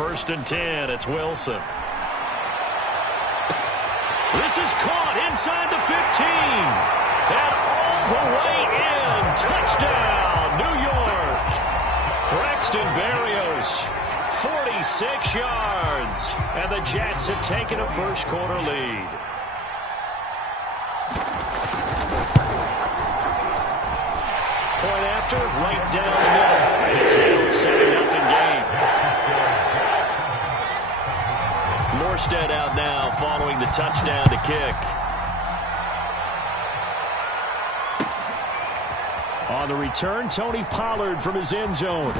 1st and 10. It's Wilson. This is caught inside the 15. And all the way in. Touchdown, New York. Braxton Berrios, 46 yards. And the Jets have taken a first-quarter lead. Point after, right down the middle. And it's now a 7-0 game. Morstead out now following the touchdown to kick. On the return, Tony Pollard from his end zone.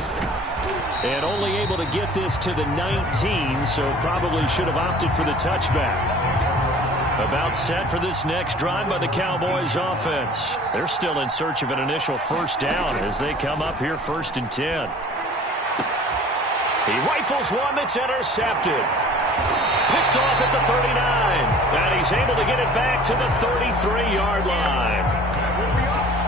And only able to get this to the 19, so probably should have opted for the touchback. About set for this next drive by the Cowboys offense. They're still in search of an initial first down as they come up here 1st and 10. He rifles one that's intercepted. Picked off at the 39. And he's able to get it back to the 33-yard line.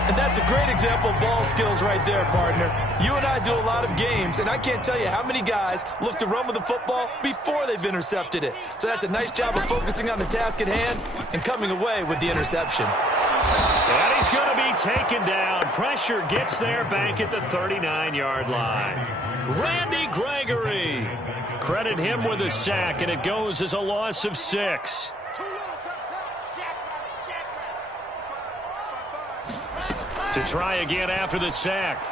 And that's a great example of ball skills right there, partner. You and I do a lot of games, and I can't tell you how many guys look to run with the football before they've intercepted it. So that's a nice job of focusing on the task at hand and coming away with the interception. And he's going to be taken down. Pressure gets there back at the 39-yard line. Randy Gregory. Credit him with a sack, and it goes as a loss of 6. To try again after the sack.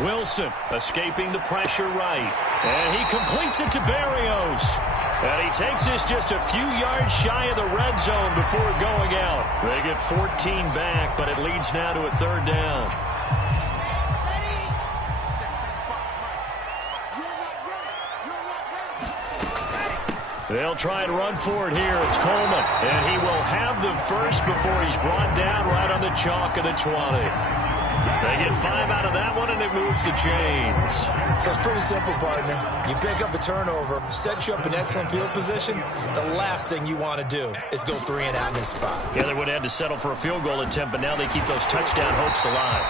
Wilson escaping the pressure right. And he completes it to Berrios. And he takes this just a few yards shy of the red zone before going out. They get 14 back, but it leads now to a 3rd down. They'll try and run for it here. It's Coleman. And he will have the first before he's brought down right on the chalk of the 20. They get 5 out of that one, and it moves the chains. So it's pretty simple, partner. You pick up a turnover, set you up in excellent field position. The last thing you want to do is go 3 and out in this spot. Yeah, they would have had to settle for a field goal attempt, but now they keep those touchdown hopes alive.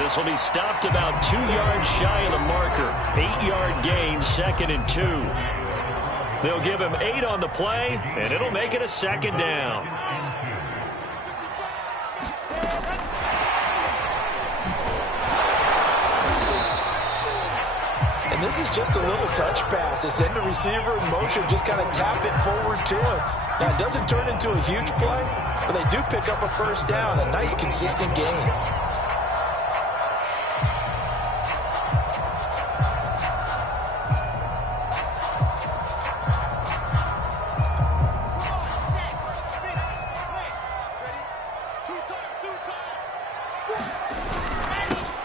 This will be stopped about 2 yards shy of the marker. 8-yard gain, 2nd and 2. They'll give him 8 on the play, and it'll make it a 2nd down. And this is just a little touch pass. They send the receiver in motion, just kind of tap it forward to him. Now, it doesn't turn into a huge play, but they do pick up a first down, a nice, consistent gain.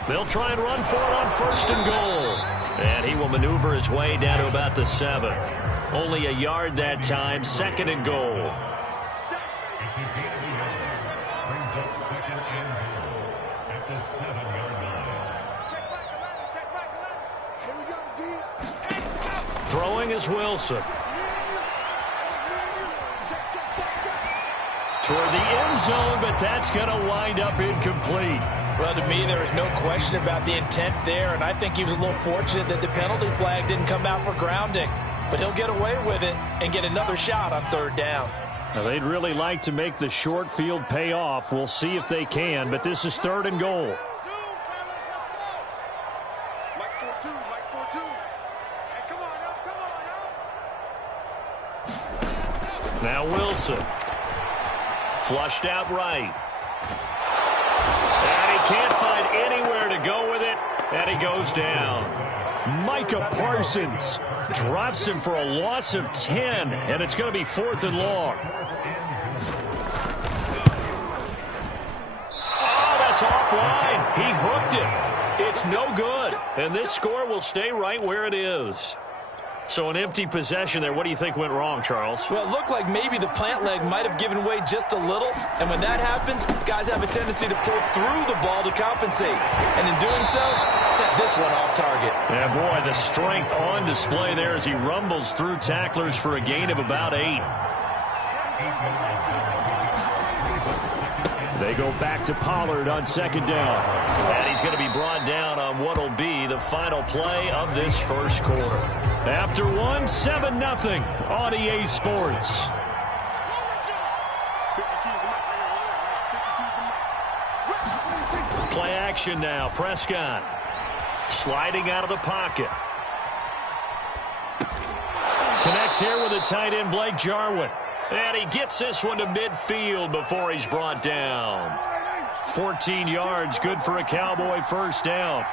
They'll try and run for it on 1st and goal. And he will maneuver his way down to about the 7. Only a yard that time, 2nd and goal. Throwing is Wilson. Toward the end zone, but that's going to wind up incomplete. Well, to me, there is no question about the intent there, and I think he was a little fortunate that the penalty flag didn't come out for grounding. But he'll get away with it and get another shot on 3rd down. Now, they'd really like to make the short field pay off. We'll see if they can, but this is 3rd and goal. Now Wilson. Flushed out right. And he can't find anywhere to go with it, and he goes down. Micah Parsons drops him for a loss of 10, and it's going to be 4th and long. Oh, that's offline. He hooked it. It's no good, and this score will stay right where it is. So an empty possession there. What do you think went wrong, Charles? Well, it looked like maybe the plant leg might have given way just a little. And when that happens, guys have a tendency to pull through the ball to compensate. And in doing so, set this one off target. Yeah, boy, the strength on display there as he rumbles through tacklers for a gain of about 8. They go back to Pollard on second down. And he's going to be brought down on what will be the final play of this first quarter. After one, 7-0 on EA Sports. Play action now. Prescott sliding out of the pocket. Connects here with the tight end, Blake Jarwin. And he gets this one to midfield before he's brought down. 14 yards, good for a Cowboy first down.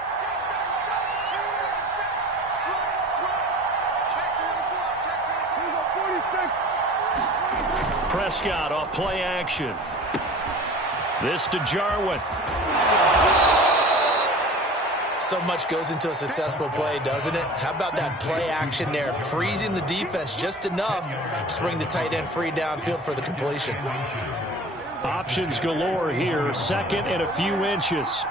Prescott off play action. This to Jarwin. So much goes into a successful play, doesn't it? How about that play action there, freezing the defense just enough to bring the tight end free downfield for the completion. Options galore here, second and a few inches.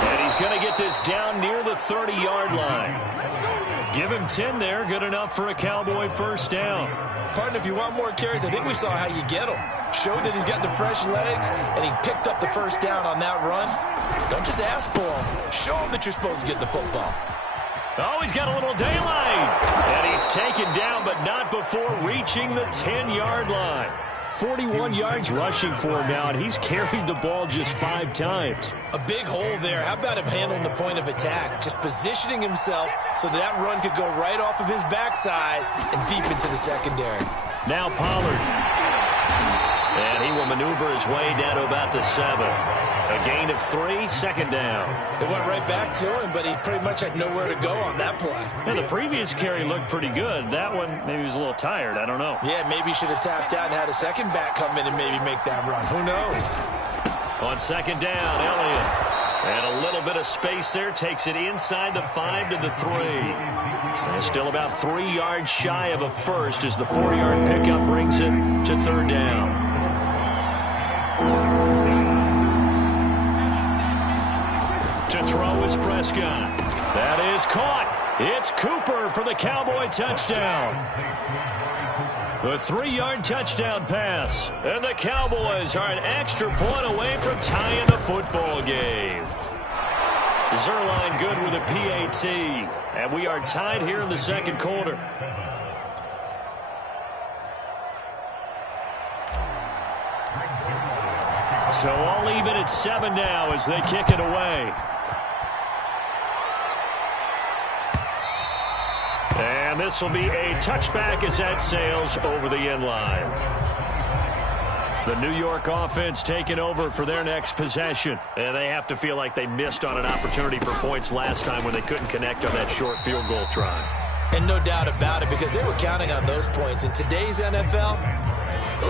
And he's going to get this down near the 30-yard line. Give him 10 there, good enough for a Cowboy first down. Partner, if you want more carries, I think we saw how you get him. Showed that he's got the fresh legs, and he picked up the first down on that run. Don't just ask for him. Show him that you're supposed to get the football. Oh, he's got a little daylight. And he's taken down, but not before reaching the 10-yard line. 41 yards rushing for him now, and he's carried the ball just 5 times. A big hole there. How about him handling the point of attack? Just positioning himself so that run could go right off of his backside and deep into the secondary. Now Pollard. And he will maneuver his way down to about the 7. A gain of 3, second down. They went right back to him, but he pretty much had nowhere to go on that play. Yeah, the previous carry looked pretty good. That one, maybe he was a little tired. I don't know. Yeah, maybe he should have tapped out and had a second back come in and maybe make that run. Who knows? On second down, Elliott. And a little bit of space there. Takes it inside the 5 to the 3. And still about 3 yards shy of a first as the 4-yard pickup brings it to third down. To throw is Prescott. That is caught. It's Cooper for the Cowboy touchdown. A 3-yard touchdown pass. And the Cowboys are an extra point away from tying the football game. Zerline good with a PAT. And we are tied here in the second quarter. So all even at 7 now as they kick it away. And this will be a touchback as that sails over the end line. The New York offense taking over for their next possession. And they have to feel like they missed on an opportunity for points last time when they couldn't connect on that short field goal try. And no doubt about it, because they were counting on those points. In today's NFL,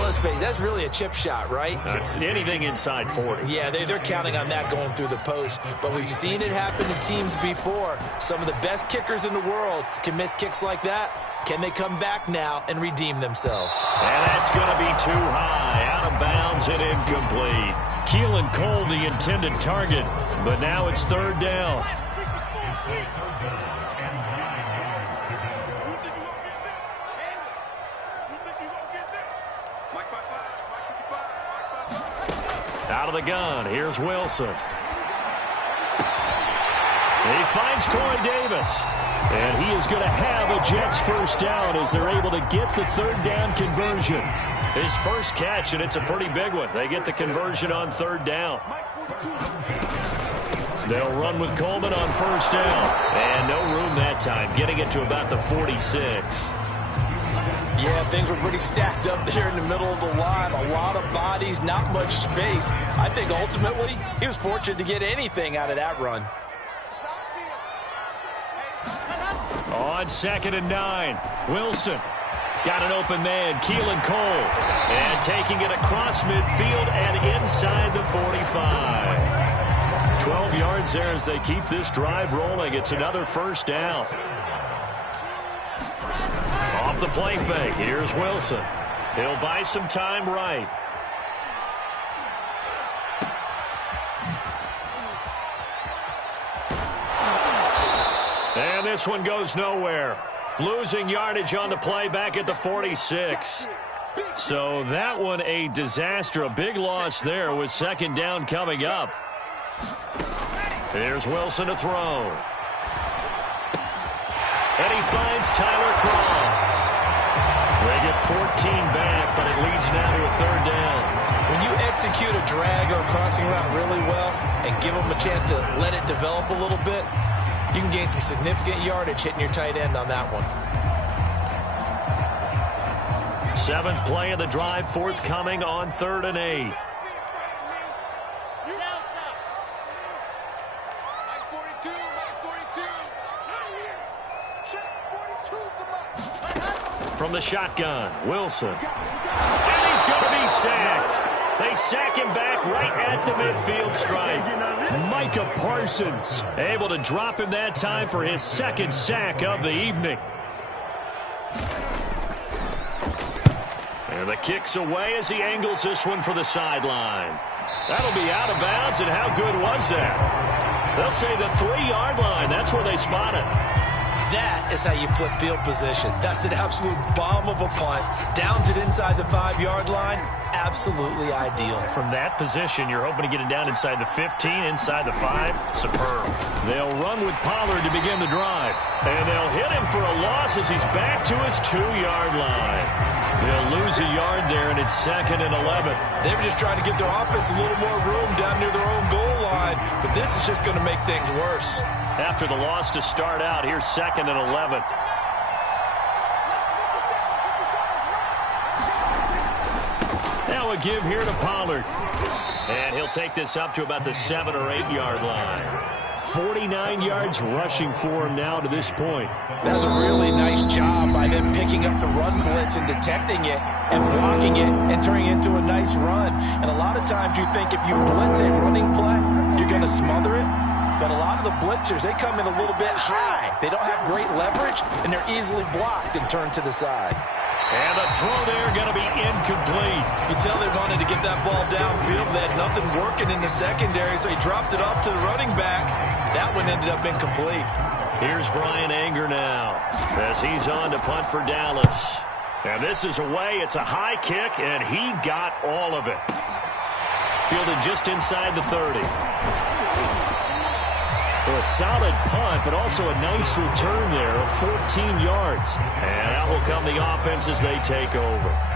let's face it, that's really a chip shot, right? It's anything inside 40. Yeah, they're counting on that going through the post. But we've seen it happen to teams before. Some of the best kickers in the world can miss kicks like that. Can they come back now and redeem themselves? And that's going to be too high. Out of bounds and incomplete. Keelan Cole, the intended target. But now it's third down. Out of the gun, here's Wilson. He finds Corey Davis. And he is going to have a Jets first down as they're able to get the third down conversion. His first catch, and it's a pretty big one. They get the conversion on third down. They'll run with Coleman on first down. And no room that time, getting it to about the 46. Yeah, things were pretty stacked up there in the middle of the line. A lot of bodies, not much space. I think ultimately he was fortunate to get anything out of that run. On second and 9, Wilson got an open man, Keelan Cole, and taking it across midfield and inside the 45. 12 yards there as they keep this drive rolling. It's another first down. Off the play fake, here's Wilson. He'll buy some time right. And this one goes nowhere. Losing yardage on the play back at the 46. So that one a disaster. A big loss there with second down coming up. Here's Wilson to throw. And he finds Tyler Croft. They get 14 back, but it leads now to a third down. When you execute a drag or a crossing route really well and give them a chance to let it develop a little bit, you can gain some significant yardage hitting your tight end on that one. Seventh play of the drive, forthcoming on 3rd and 8. From the shotgun, Wilson. And he's going to be sacked. They sack him back right at the midfield stripe. Micah Parsons able to drop him that time for his second sack of the evening. And the kick's away as he angles this one for the sideline. That'll be out of bounds, and how good was that? They'll say the 3-yard line. That's where they spot it. That is how you flip field position. That's an absolute bomb of a punt. Downs it inside the 5-yard line. Absolutely ideal. From that position, you're hoping to get it down inside the 15, inside the 5. Superb. They'll run with Pollard to begin the drive. And they'll hit him for a loss as he's back to his 2-yard line. They'll lose a yard there, and it's 2nd and 11. They were just trying to give their offense a little more room down near their own goal line. But this is just going to make things worse. After the loss to start out, here's 2nd and 11. Now a give here to Pollard. And he'll take this up to about the 7 or 8 yard line. 49 yards rushing for him now to this point. That was a really nice job by them picking up the run blitz and detecting it and blocking it and turning it into a nice run. And a lot of times you think if you blitz a running play, you're going to smother it. But a lot of the blitzers, they come in a little bit high. They don't have great leverage, and they're easily blocked and turned to the side. And the throw there going to be incomplete. You can tell they wanted to get that ball downfield, but they had nothing working in the secondary, so he dropped it off to the running back. That one ended up incomplete. Here's Brian Anger now as he's on to punt for Dallas. And this is away. It's a high kick, and he got all of it. Fielded just inside the 30. A solid punt, but also a nice return there of 14 yards. And out will come the offense as they take over.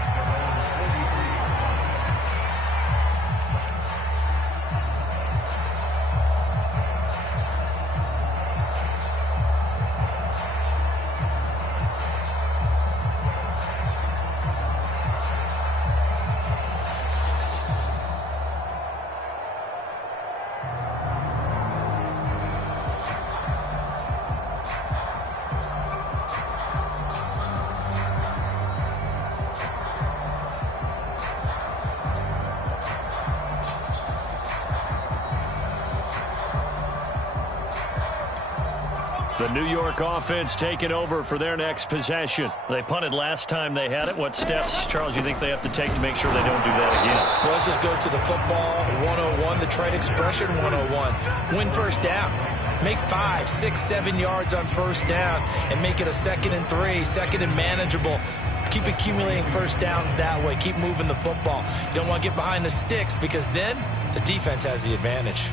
The New York offense taking over for their next possession. They punted last time they had it. What steps, Charles, you think they have to take to make sure they don't do that again? Well, let's just go to the football 101, the trade expression 101. Win first down. Make 5, 6, 7 yards on first down and make it a 2nd and 3, 2nd and manageable. Keep accumulating first downs that way. Keep moving the football. You don't want to get behind the sticks because then the defense has the advantage.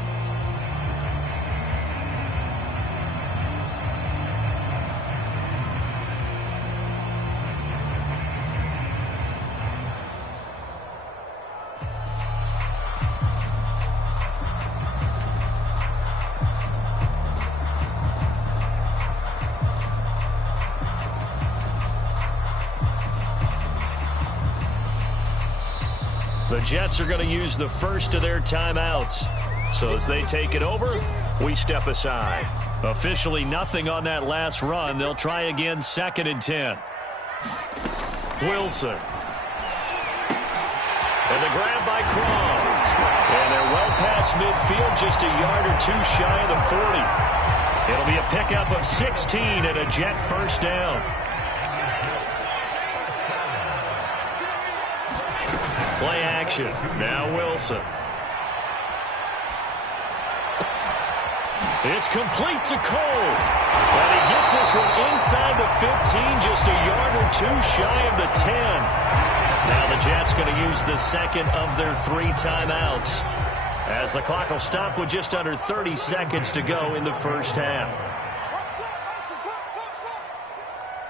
The Jets are going to use the first of their timeouts. So as they take it over, we step aside. Officially nothing on that last run. They'll try again 2nd and 10. Wilson. And the grab by Croft. And they're well past midfield, just a yard or two shy of the 40. It'll be a pickup of 16 and a Jet first down. Play action. Now Wilson. It's complete to Cole. And he gets this one inside the 15, just a yard or two shy of the 10. Now the Jets going to use the second of their 3 timeouts, as the clock will stop with just under 30 seconds to go in the first half.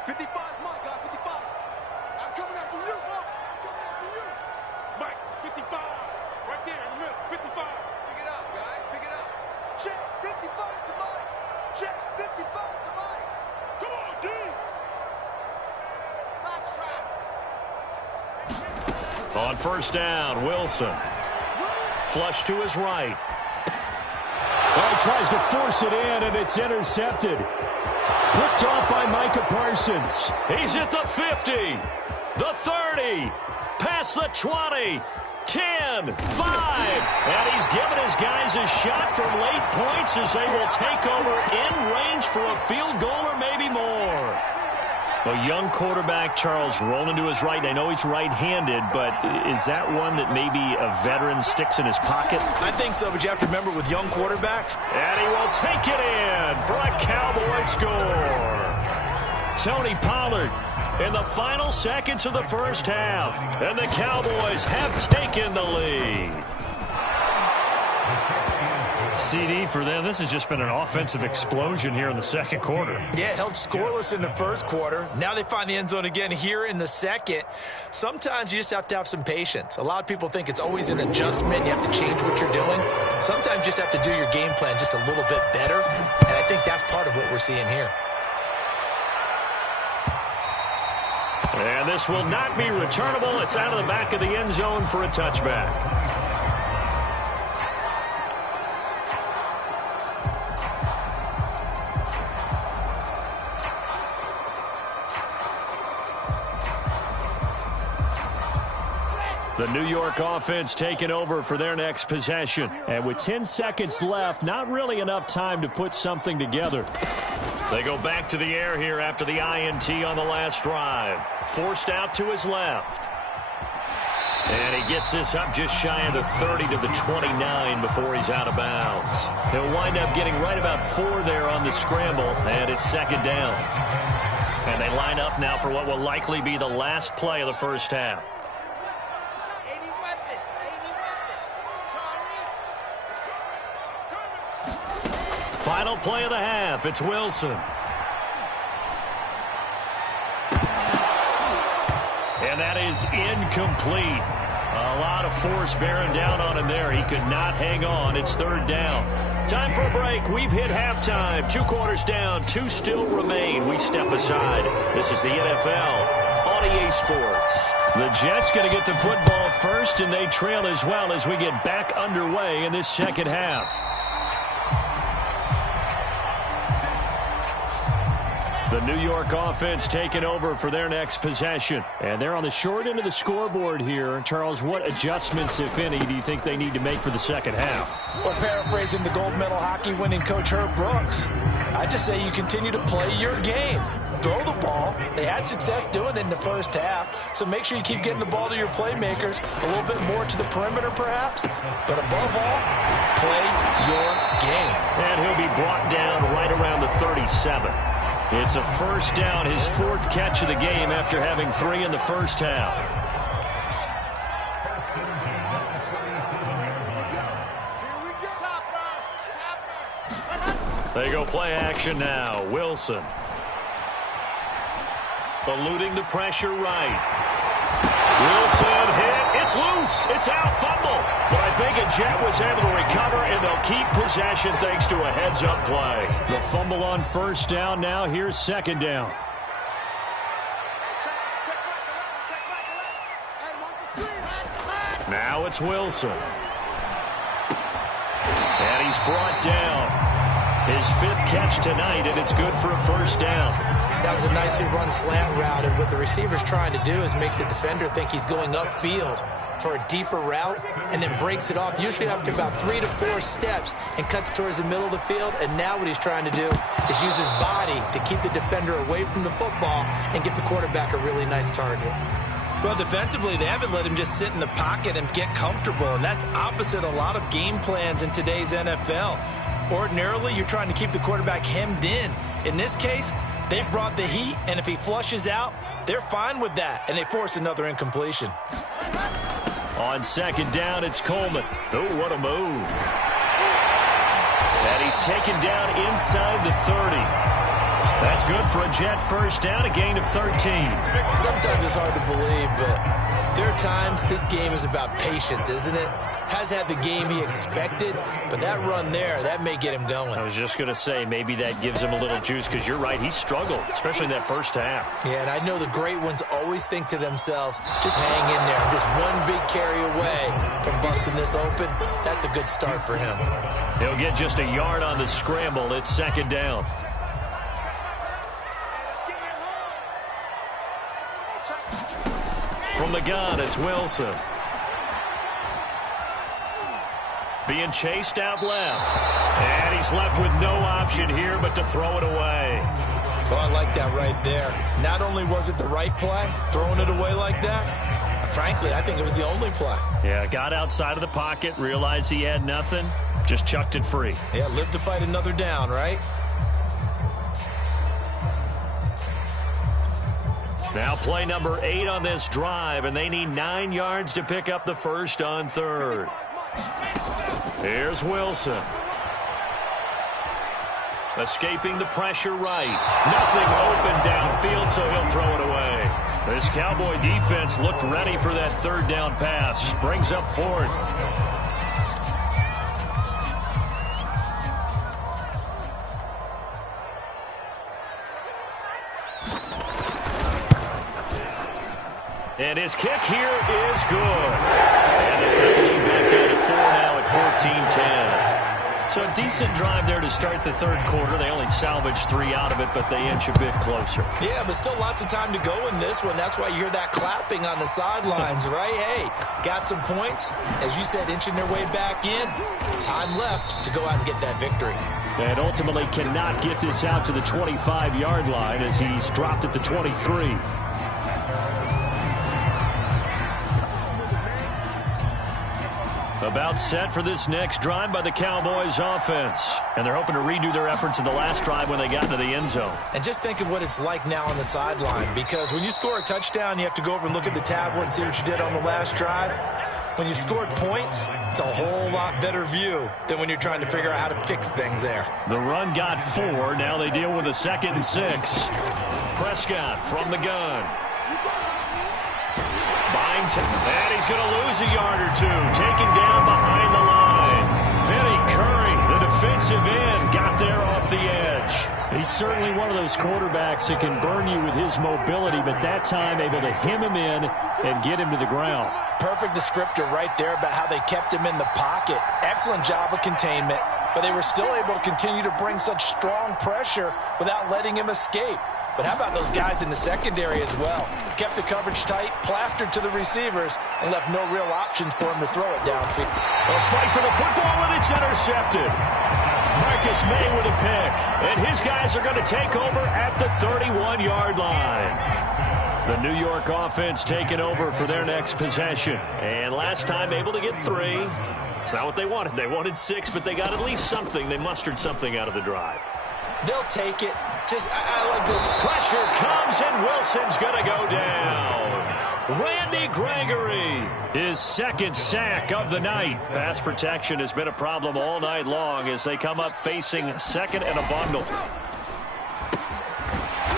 55 is mine, guys. 55. I'm coming after you. I'm coming after you. Mike, 55. Right there in the middle. 55. Pick it up, guys. Pick it up. Check. 55 to Mike. Check. 55 to Mike. Come on, D. That's right. On first down, Wilson. Flush to his right. Well, he tries to force it in, and it's intercepted. Picked off by Micah Parsons. He's at the 50, the 30, past the 20, 10, 5. And he's given his guys a shot for late points as they will take over in range for a field goal or maybe more. A young quarterback, Charles, rolling to his right. I know he's right-handed, but is that one that maybe a veteran sticks in his pocket? I think so, but you have to remember with young quarterbacks. And he will take it in for a Cowboy score. Tony Pollard in the final seconds of the first half. And the Cowboys have taken the lead. CD for them, this has just been an offensive explosion here in the second quarter. Yeah, held scoreless in the first quarter. Now they find the end zone again here in the second. Sometimes you just have to have some patience. A lot of people think it's always an adjustment. You have to change what you're doing. Sometimes you just have to do your game plan just a little bit better. And I think that's part of what we're seeing here. And this will not be returnable. It's out of the back of the end zone for a touchback. The New York offense taking over for their next possession. And with 10 seconds left, not really enough time to put something together. They go back to the air here after the INT on the last drive. Forced out to his left. And he gets this up just shy of the 30 to the 29 before he's out of bounds. He'll wind up getting right about 4 there on the scramble, and it's second down. And they line up now for what will likely be the last play of the first half. Final play of the half. It's Wilson. And that is incomplete. A lot of force bearing down on him there. He could not hang on. It's third down. Time for a break. We've hit halftime. 2 quarters down. 2 still remain. We step aside. This is the NFL on EA Sports. The Jets going to get the football first, and they trail as well as we get back underway in this second half. The New York offense taking over for their next possession. And they're on the short end of the scoreboard here. Charles, what adjustments, if any, do you think they need to make for the second half? Well, paraphrasing the gold medal hockey winning coach Herb Brooks, I just say you continue to play your game. Throw the ball. They had success doing it in the first half, so make sure you keep getting the ball to your playmakers, a little bit more to the perimeter perhaps, but above all, play your game. And he'll be brought down right around the 37. It's a first down, his 4th catch of the game after having 3 in the first half. They go play action now. Wilson. Eluding the pressure right. Wilson hit. It's loose. It's out. Fumble. But I think a Jet was able to recover, and they'll keep possession thanks to a heads-up play. The fumble on first down now. Here's second down. Now it's Wilson. And he's brought down. His 5th catch tonight, and it's good for a first down. That was a nicely run slant route, and what the receiver's trying to do is make the defender think he's going upfield for a deeper route and then breaks it off, usually after about 3 to 4 steps, and cuts towards the middle of the field. And now what he's trying to do is use his body to keep the defender away from the football and give the quarterback a really nice target. Well, defensively, they haven't let him just sit in the pocket and get comfortable, and that's opposite a lot of game plans in today's NFL. Ordinarily, you're trying to keep the quarterback hemmed in. In this case, they brought the heat, and if he flushes out, they're fine with that, and they force another incompletion. On second down, it's Coleman. Oh, what a move. And he's taken down inside the 30. That's good for a Jet first down, a gain of 13. Sometimes it's hard to believe, but there are times this game is about patience, isn't it? Has had the game he expected, but that run there, that may get him going. I was just going to say, maybe that gives him a little juice, because you're right, he struggled, especially in that first half. Yeah, and I know the great ones always think to themselves, just hang in there. Just one big carry away from busting this open. That's a good start for him. He'll get just a yard on the scramble. It's second down. From the gun, it's Wilson. Being chased out left. And he's left with no option here but to throw it away. Oh, I like that right there. Not only was it the right play, throwing it away like that, frankly, I think it was the only play. Yeah, got outside of the pocket, realized he had nothing, just chucked it free. Yeah, live to fight another down, right? Now play number 8 on this drive, and they need 9 yards to pick up the first on third. Here's Wilson. Escaping the pressure right. Nothing open downfield, so he'll throw it away. This Cowboy defense looked ready for that third down pass. Brings up fourth. And his kick here is good. And they cut the lead back down to 4 now at 14-10. So a decent drive there to start the third quarter. They only salvaged 3 out of it, but they inch a bit closer. Yeah, but still lots of time to go in this one. That's why you hear that clapping on the sidelines, right? Hey, got some points. As you said, inching their way back in. Time left to go out and get that victory. And ultimately cannot get this out to the 25-yard line as he's dropped at the 23. About set for this next drive by the Cowboys offense. And they're hoping to redo their efforts in the last drive when they got into the end zone. And just think of what it's like now on the sideline, because when you score a touchdown, you have to go over and look at the tablet and see what you did on the last drive. When you scored points, it's a whole lot better view than when you're trying to figure out how to fix things there. The run got 4. Now they deal with a 2nd and 6. Prescott from the gun. And he's going to lose a yard or 2. Taken down behind the line. Vinny Curry, the defensive end, got there off the edge. He's certainly one of those quarterbacks that can burn you with his mobility, but that time able to hem him in and get him to the ground. Perfect descriptor right there about how they kept him in the pocket. Excellent job of containment, but they were still able to continue to bring such strong pressure without letting him escape. But how about those guys in the secondary as well? Kept the coverage tight, plastered to the receivers, and left no real options for him to throw it downfield. A fight for the football, and it's intercepted. Marcus May with a pick, and his guys are going to take over at the 31-yard line. The New York offense taking over for their next possession. And last time able to get 3. It's not what they wanted. They wanted 6, but they got at least something. They mustered something out of the drive. They'll take it. I like the pressure comes, and Wilson's going to go down. Randy Gregory, his 2nd sack of the night. Pass protection has been a problem all night long as they come up facing 2nd and a bundle.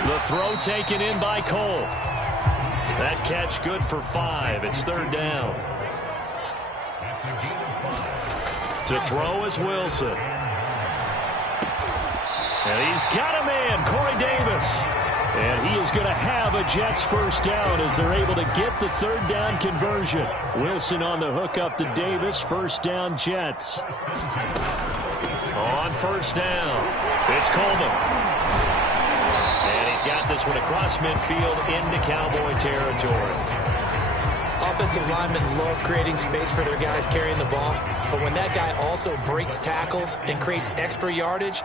The throw taken in by Cole. That catch good for 5. It's 3rd down. To throw is Wilson. And he's got a man, Corey Davis. And he is going to have a Jets first down as they're able to get the 3rd down conversion. Wilson on the hook up to Davis. First down, Jets. On first down, it's Coleman. And he's got this one across midfield into Cowboy territory. Offensive linemen love creating space for their guys carrying the ball. But when that guy also breaks tackles and creates extra yardage,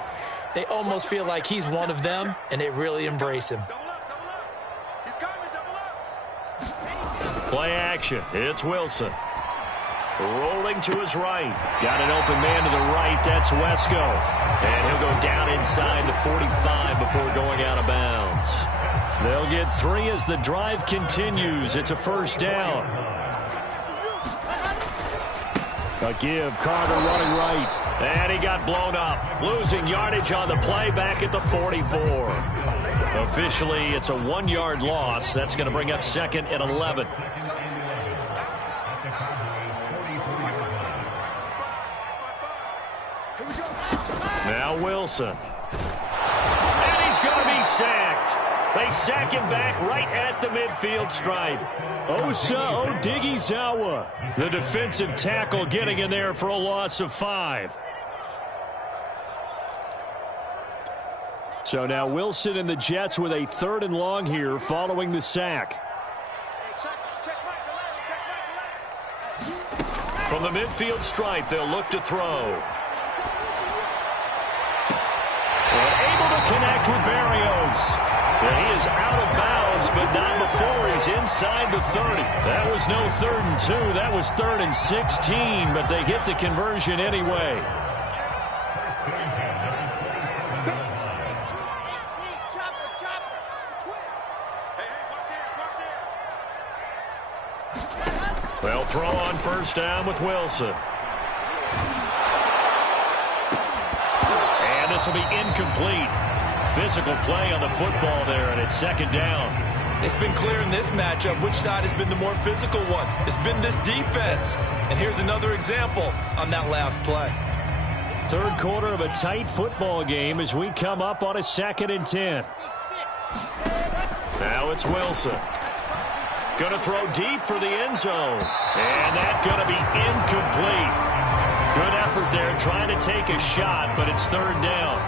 they almost feel like he's one of them, and they really embrace him. Play action. It's Wilson. Rolling to his right. Got an open man to the right. That's Wesco. And he'll go down inside the 45 before going out of bounds. They'll get 3 as the drive continues. It's a first down. A give. Carter running right. And he got blown up. Losing yardage on the play back at the 44. Officially, it's a 1-yard loss. That's going to bring up 2nd and 11. Now Wilson. And he's going to be sacked. They sack him back right at the midfield stripe. Osa Odighizuwa, the defensive tackle, getting in there for a loss of 5. So now Wilson and the Jets with a 3rd and long here following the sack. From the midfield stripe, they'll look to throw. Able to connect with Berrios. And he is out of bounds, but not before he's inside the 30. That was no 3rd and 2. That was 3rd and 16, but they get the conversion anyway. They'll throw on first down with Wilson. And this will be incomplete. Physical play on the football there, and it's 2nd down. It's been clear in this matchup which side has been the more physical one. It's been this defense. And here's another example on that last play. 3rd quarter of a tight football game as we come up on a 2nd and 10. Now it's Wilson. Going to throw deep for the end zone. And that's going to be incomplete. Good effort there trying to take a shot, but it's 3rd down.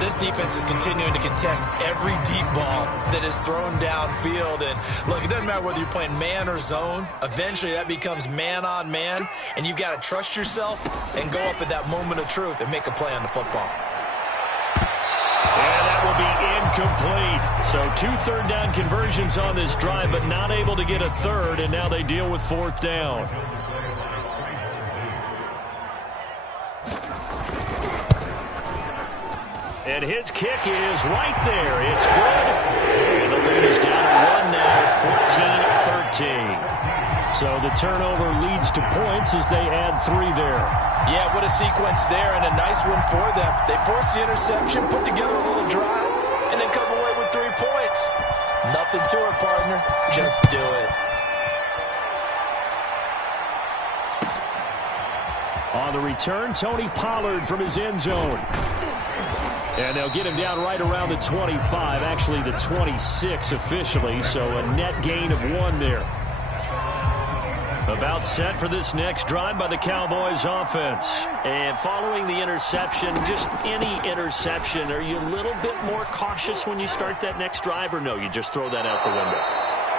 This defense is continuing to contest every deep ball that is thrown downfield. And look, it doesn't matter whether you're playing man or zone. Eventually that becomes man on man, and you've got to trust yourself and go up at that moment of truth and make a play on the football. And that will be incomplete. So 2 third down conversions on this drive, but not able to get a 3rd, and now they deal with 4th down. And his kick is right there. It's good. And the lead is down to 1 now, 14-13. So the turnover leads to points as they add 3 there. Yeah, what a sequence there, and a nice one for them. They force the interception, put together a little drive, and then come away with 3 points. Nothing to it, partner. Just do it. On the return, Tony Pollard from his end zone. And they'll get him down right around the 25, actually the 26 officially, so a net gain of 1 there. About set for this next drive by the Cowboys offense. And following the interception, just any interception, are you a little bit more cautious when you start that next drive, or no, you just throw that out the window?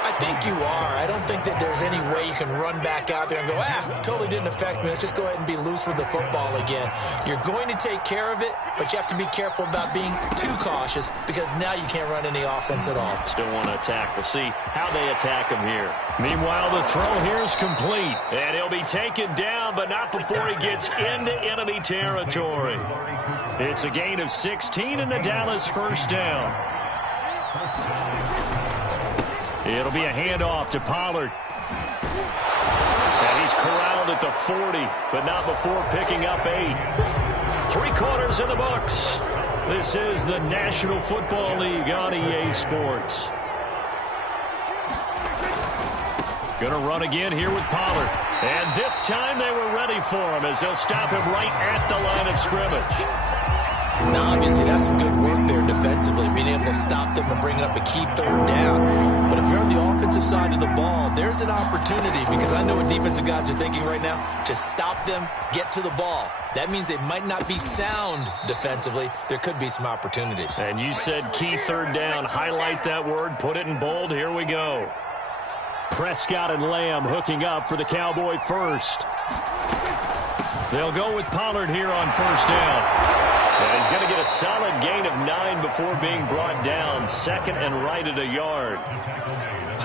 I think you are. I don't think that there's any way you can run back out there and go, totally didn't affect me. Let's just go ahead and be loose with the football again. You're going to take care of it, but you have to be careful about being too cautious because now you can't run any offense at all. Still want to attack. We'll see how they attack him here. Meanwhile, the throw here is complete. And he'll be taken down, but not before he gets into enemy territory. It's a gain of 16 and a Dallas first down. It'll be a handoff to Pollard. And he's corralled at the 40, but not before picking up 8. 3 quarters in the books. This is the National Football League on EA Sports. Going to run again here with Pollard. And this time they were ready for him as they'll stop him right at the line of scrimmage. Now, obviously, that's some good work there defensively, being able to stop them and bring up a key 3rd down. But if you're on the offensive side of the ball, there's an opportunity because I know what defensive guys are thinking right now. Just stop them, get to the ball. That means they might not be sound defensively. There could be some opportunities. And you said key 3rd down. Highlight that word, put it in bold. Here we go. Prescott and Lamb hooking up for the Cowboy first. They'll go with Pollard here on first down. And he's going to get a solid gain of 9 before being brought down. Second and right at a yard.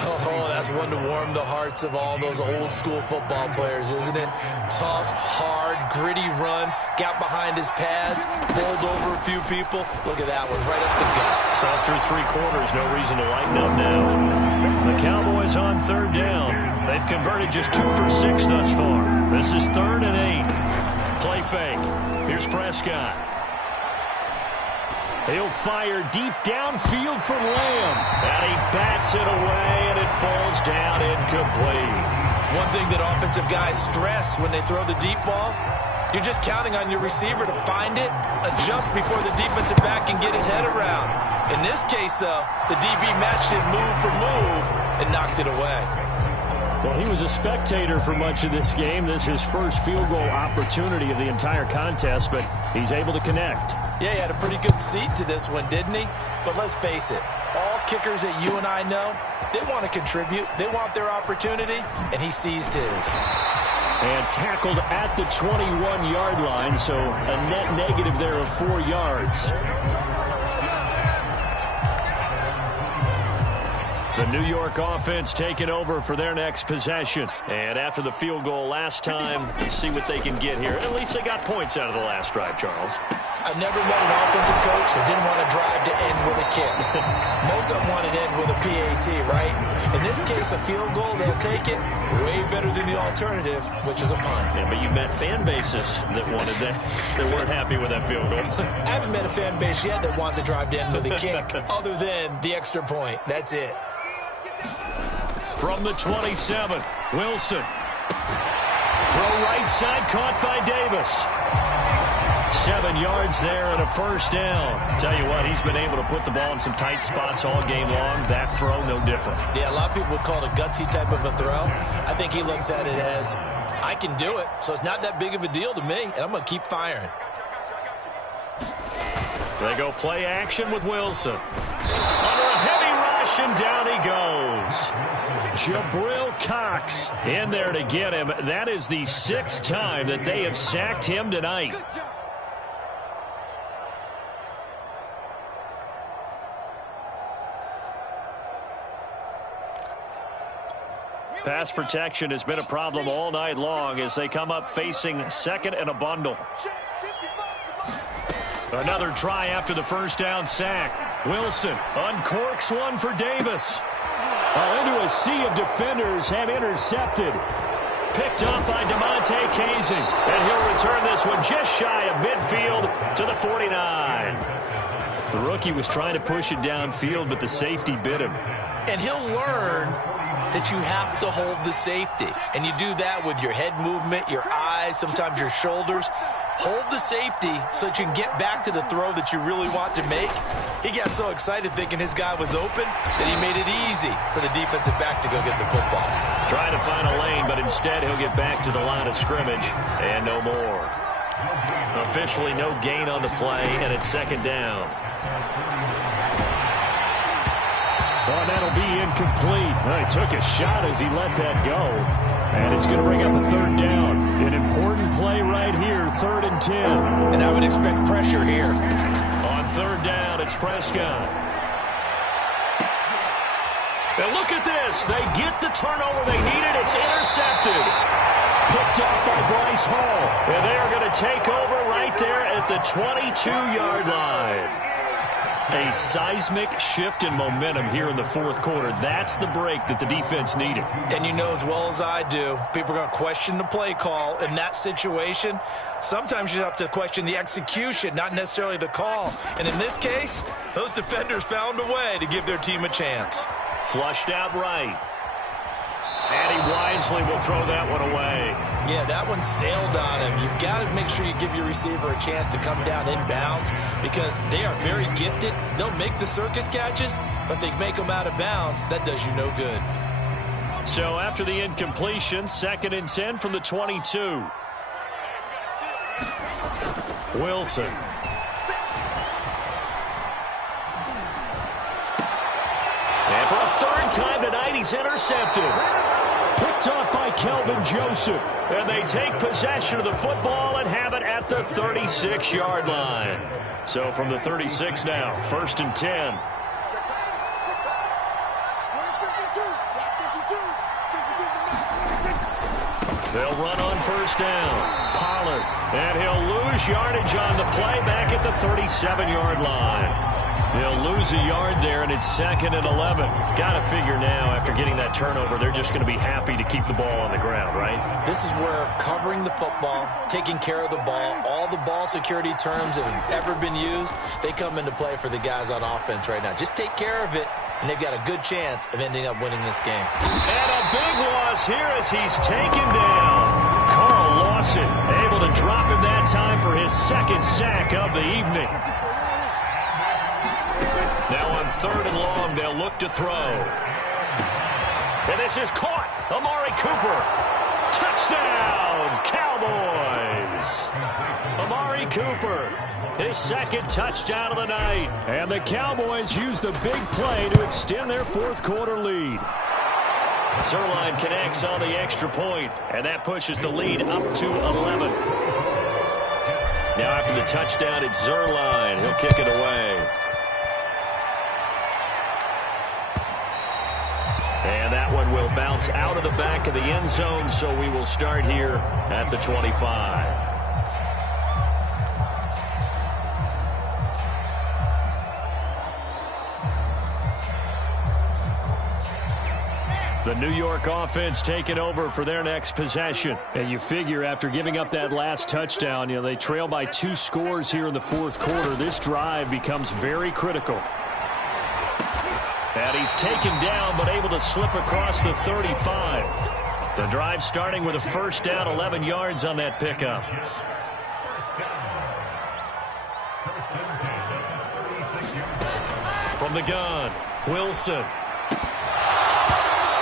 Oh, that's one to warm the hearts of all those old-school football players, isn't it? Tough, hard, gritty run. Got behind his pads, bowled over a few people. Look at that one, right up the gut. Saw through 3 quarters, no reason to lighten up now. The Cowboys on third down. They've converted just 2 for 6 thus far. This is 3rd and 8. Play fake. Here's Prescott. He'll fire deep downfield for Lamb. And he bats it away, and it falls down incomplete. One thing that offensive guys stress when they throw the deep ball, you're just counting on your receiver to find it, adjust before the defensive back can get his head around. In this case, though, the DB matched it move for move and knocked it away. Well, he was a spectator for much of this game. This is his first field goal opportunity of the entire contest, but he's able to connect. Yeah, he had a pretty good seat to this one, didn't he? But let's face it, all kickers that you and I know, they want to contribute. They want their opportunity, and he seized his. And tackled at the 21-yard line, so a net negative there of 4 yards. The New York offense taking over for their next possession. And after the field goal last time, see what they can get here. At least they got points out of the last drive, Charles. I've never met an offensive coach that didn't want to drive to end with a kick. Most of them want to end with a PAT, right? In this case, a field goal, they'll take it way better than the alternative, which is a punt. Yeah, but you met fan bases that wanted that, that weren't happy with that field goal. I haven't met a fan base yet that wants to drive to end with a kick, other than the extra point. That's it. From the 27, Wilson. Throw right side, caught by Davis. 7 yards there and a first down. Tell you what, he's been able to put the ball in some tight spots all game long. That throw, no different. Yeah, a lot of people would call it a gutsy type of a throw. I think he looks at it as, I can do it, so it's not that big of a deal to me, and I'm going to keep firing. They go play action with Wilson. Under a heavy rush, and down he goes. Jabril Cox in there to get him. That is the 6th time that they have sacked him tonight. Pass protection has been a problem all night long as they come up facing 2nd and a bundle. Another try after the first down sack. Wilson uncorks one for Davis. Into a sea of defenders and intercepted. Picked up by DeMonte Casey. And he'll return this one just shy of midfield to the 49. The rookie was trying to push it downfield, but the safety bit him. And he'll learn that you have to hold the safety. And you do that with your head movement, your eyes, sometimes your shoulders. Hold the safety so that you can get back to the throw that you really want to make. He got so excited thinking his guy was open that he made it easy for the defensive back to go get the football. Trying to find a lane, but instead he'll get back to the line of scrimmage and no more. Officially no gain on the play, and it's 2nd down. Oh, that'll be incomplete. He took a shot as he let that go. And it's going to bring up a 3rd down. An important play right here, 3rd and 10. And I would expect pressure here. On 3rd down, it's Prescott. And look at this. They get the turnover they needed. It's intercepted. Picked up by Bryce Hall. And they're going to take over right there at the 22-yard line. A seismic shift in momentum here in the 4th quarter. That's the break that the defense needed. And you know as well as I do, people are going to question the play call in that situation. Sometimes you have to question the execution, not necessarily the call. And in this case, those defenders found a way to give their team a chance. Flushed out right. And he wisely will throw that one away. Yeah, that one sailed on him. You've got to make sure you give your receiver a chance to come down inbounds because they are very gifted. They'll make the circus catches, but they make them out of bounds. That does you no good. So after the incompletion, 2nd and 10 from the 22. Wilson. And for a 3rd time tonight, he's intercepted. Picked off by Kelvin Joseph. And they take possession of the football and have it at the 36-yard line. So from the 36 now, 1st and 10. They'll run on 1st down. Pollard. And he'll lose yardage on the play back at the 37-yard line. He'll lose a yard there, and it's 2nd and 11. Got to figure now, after getting that turnover, they're just going to be happy to keep the ball on the ground, right? This is where covering the football, taking care of the ball, all the ball security terms that have ever been used, they come into play for the guys on offense right now. Just take care of it, and they've got a good chance of ending up winning this game. And a big loss here as he's taken down. Carl Lawson able to drop him that time for his 2nd sack of the evening. Now on 3rd and long, they'll look to throw. And this is caught. Amari Cooper. Touchdown, Cowboys. Amari Cooper, his 2nd touchdown of the night. And the Cowboys use the big play to extend their 4th quarter lead. Zerline connects on the extra point, and that pushes the lead up to 11. Now after the touchdown, it's Zerline. He'll kick it away. And that one will bounce out of the back of the end zone, so we will start here at the 25. The New York offense taking over for their next possession. And you figure after giving up that last touchdown, they trail by 2 scores here in the 4th quarter. This drive becomes very critical. And he's taken down, but able to slip across the 35. The drive starting with a 1st down, 11 yards on that pickup. From the gun, Wilson.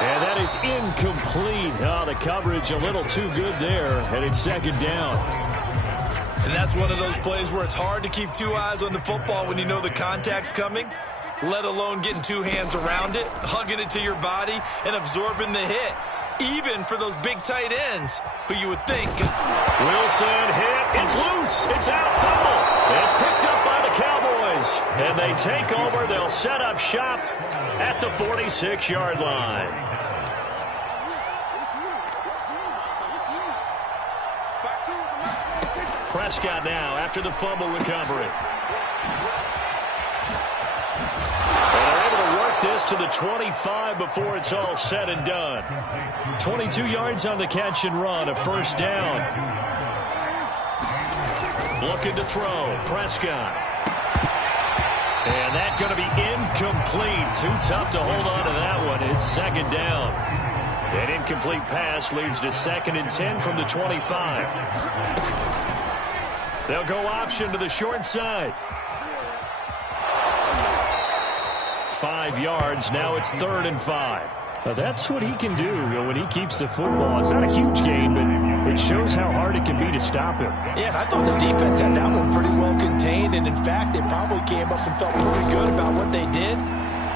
And that is incomplete. Oh, the coverage a little too good there, and it's 2nd down. And that's one of those plays where it's hard to keep 2 eyes on the football when you know the contact's coming, let alone getting 2 hands around it, hugging it to your body, and absorbing the hit, even for those big tight ends who you would think. Wilson hit. It's loose. It's out. Foul. It's picked up by the Cowboys. And they take over. They'll set up shop at the 46-yard line. Prescott now after the fumble recovery. And they're able to work this to the 25 before it's all said and done. 22 yards on the catch and run, a 1st down. Looking to throw, Prescott. And that's going to be incomplete. Too tough to hold on to that one. It's 2nd down. An incomplete pass leads to 2nd and 10 from the 25. They'll go option to the short side. 5 yards. Now it's 3rd and 5. Now that's what he can do when he keeps the football. It's not a huge gain, but it shows how hard it can be to stop him. Yeah, I thought the defense had that one pretty well contained, and in fact, they probably came up and felt pretty good about what they did.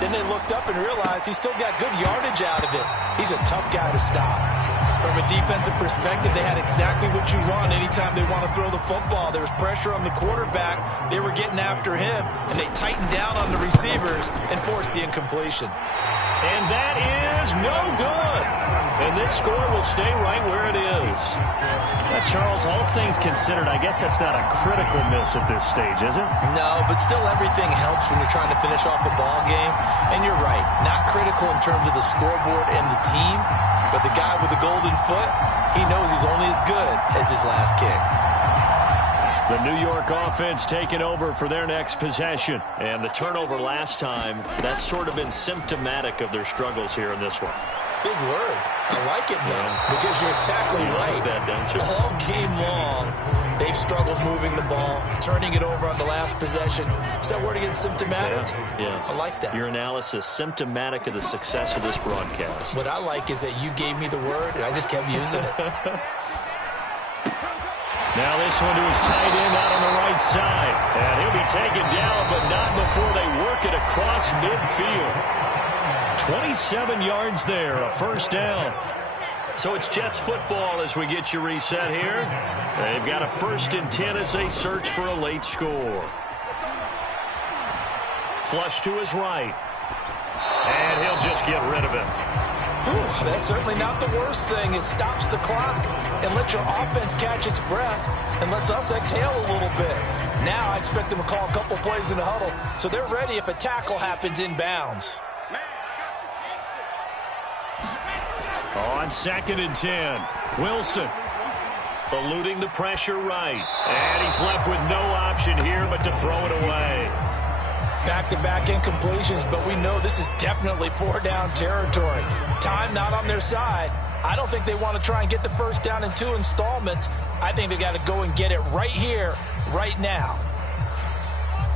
Then they looked up and realized he still got good yardage out of it. He's a tough guy to stop. From a defensive perspective, they had exactly what you want anytime they want to throw the football. There was pressure on the quarterback. They were getting after him, and they tightened down on the receivers and forced the incompletion. And that is no good. And this score will stay right where it is. Charles, all things considered, I guess that's not a critical miss at this stage, is it? No, but still everything helps when you're trying to finish off a ball game. And you're right, not critical in terms of the scoreboard and the team, but the guy with the golden foot, he knows he's only as good as his last kick. The New York offense taking over for their next possession. And the turnover last time, that's sort of been symptomatic of their struggles here in this one. Big word. I like it, though, because you're exactly right. Like that, don't you? All game long, they've struggled moving the ball, turning it over on the last possession. Is that word again, symptomatic? Yeah. I like that. Your analysis, symptomatic of the success of this broadcast. What I like is that you gave me the word, and I just kept using it. Now this one to his tight end out on the right side. And he'll be taken down, but not before they work it across midfield. 27 yards there, a 1st down. So it's Jets football as we get you reset here. They've got a 1st and 10 as they search for a late score. Flush to his right. And he'll just get rid of it. Ooh, that's certainly not the worst thing. It stops the clock and lets your offense catch its breath and lets us exhale a little bit. Now I expect them to call a couple plays in the huddle so they're ready if a tackle happens inbounds. On 2nd and 10, Wilson eluding the pressure right. And he's left with no option here but to throw it away. Back-to-back incompletions, but we know this is definitely 4-down territory. Time not on their side. I don't think they want to try and get the first down in 2 installments. I think they got to go and get it right here, right now.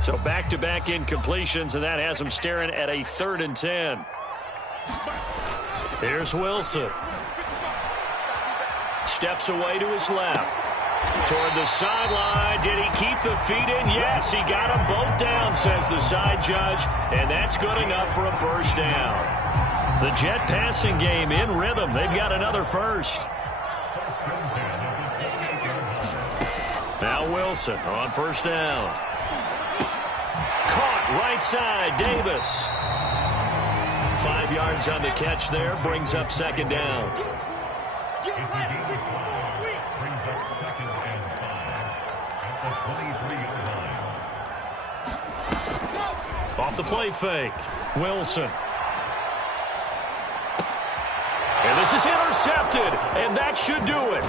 So back-to-back incompletions, and that has them staring at a 3rd and 10. Here's Wilson. Steps away to his left. Toward the sideline. Did he keep the feet in? Yes, he got them both down, says the side judge. And that's good enough for a 1st down. The Jet passing game in rhythm. They've got another 1st. Now Wilson on 1st down. Caught right side, Davis. 5 yards on the catch there. Brings up 2nd down. Off the play fake. Wilson. And this is intercepted. And that should do it.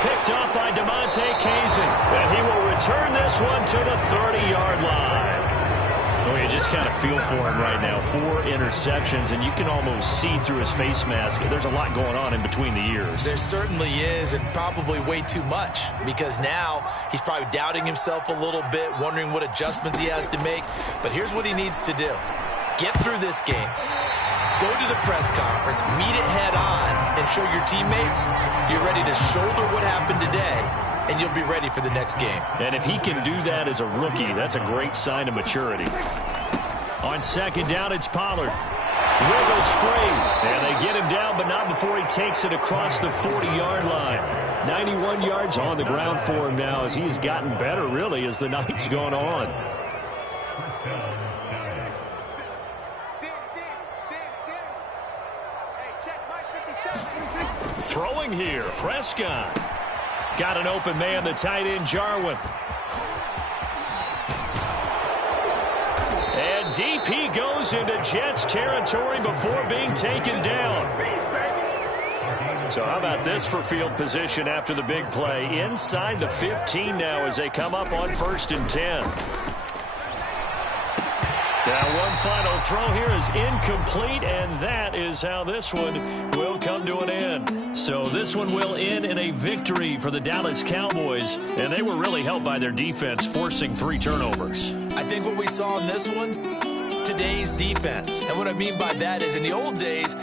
Picked up by DeMonte Kazin. And he will return this one to the 30-yard line. Oh, you just kind of feel for him right now. 4 interceptions, and you can almost see through his face mask. There's a lot going on in between the ears. There certainly is, and probably way too much, because now he's probably doubting himself a little bit, wondering what adjustments he has to make. But here's what he needs to do. Get through this game. Go to the press conference, meet it head on, and show your teammates you're ready to shoulder what happened today, and you'll be ready for the next game. And if he can do that as a rookie, that's a great sign of maturity. On 2nd down, it's Pollard. Wiggles free. And they get him down, but not before he takes it across the 40-yard line. 91 yards on the ground for him now as he has gotten better, really, as the night's gone on. Throwing here, Prescott. Got an open man, the tight end, Jarwin. And deep he goes into Jets territory before being taken down. So how about this for field position after the big play? Inside the 15 now as they come up on 1st and 10. Now one final throw here is incomplete, and that is how this one will come to an end. So this one will end in a victory for the Dallas Cowboys, and they were really helped by their defense, forcing 3 turnovers. I think what we saw in this one, today's defense. And what I mean by that is in the old days,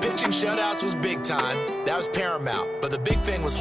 pitching shutouts was big time. That was paramount. But the big thing was